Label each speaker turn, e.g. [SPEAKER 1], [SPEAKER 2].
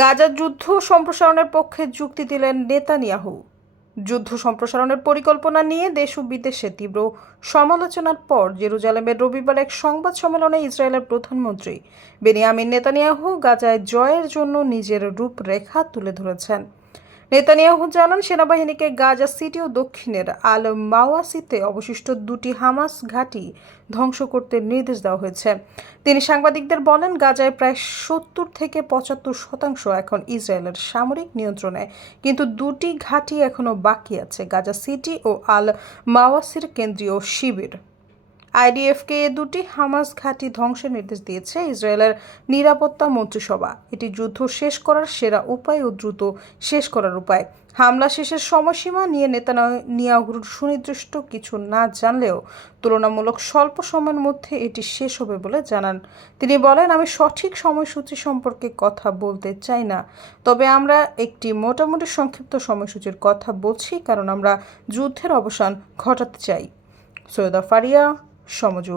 [SPEAKER 1] গাজা যুদ্ধ সম্প্রসারণের পক্ষে যুক্তি দিলেন নেতানিয়াহু যুদ্ধ সম্প্রসারণের পরিকল্পনা নিয়ে দেশ ও বিদেশে তীব্র সমালোচনার পর জেরুজালেমের রবিবার এক সংবাদ সম্মেলনে ইসরায়েলের প্রধানমন্ত্রী বেনিয়ামিন নেতানিয়াহু গাজায় জয়ের জন্য নিজের রূপরেখা তুলে ধরেছেন নেতানিয়াহু জানান সেনাবাহিনীকে গাজা সিটি ও দক্ষিণের আল মাওয়াসিতে অবশিষ্ট দুটি হামাস ঘাঁটি ধ্বংস করতে নির্দেশ দেওয়া হয়েছে তিনি সাংবাদিকদের বলেন গাজায় প্রায় সত্তর থেকে পঁচাত্তর শতাংশ এখন ইসরায়েলের সামরিক নিয়ন্ত্রণে কিন্তু দুটি ঘাঁটি এখনও বাকি আছে গাজা সিটি ও আল মাওয়াসির কেন্দ্রীয় শিবির আইডিএফকে দুটি হামাস ঘাঁটি ধ্বংসের নির্দেশ দিয়েছে ইসরায়েলের নিরাপত্তা মন্ত্রিসভা এটি যুদ্ধ শেষ করার সেরা উপায় ও দ্রুত শেষ করার উপায় হামলা শেষের সময়সীমা নিয়ে নেতা নেতানিয়াহুর সুনির্দিষ্ট কিছু না জানলেও তুলনামূলক স্বল্প সময়ের মধ্যে এটি শেষ হবে বলে জানান তিনি বলেন আমি সঠিক সময়সূচি সম্পর্কে কথা বলতে চাই না তবে আমরা একটি মোটামুটি সংক্ষিপ্ত সময়সূচির কথা বলছি কারণ আমরা যুদ্ধের অবসান ঘটাতে চাই সৈয়দা ফারিয়া সমযোগ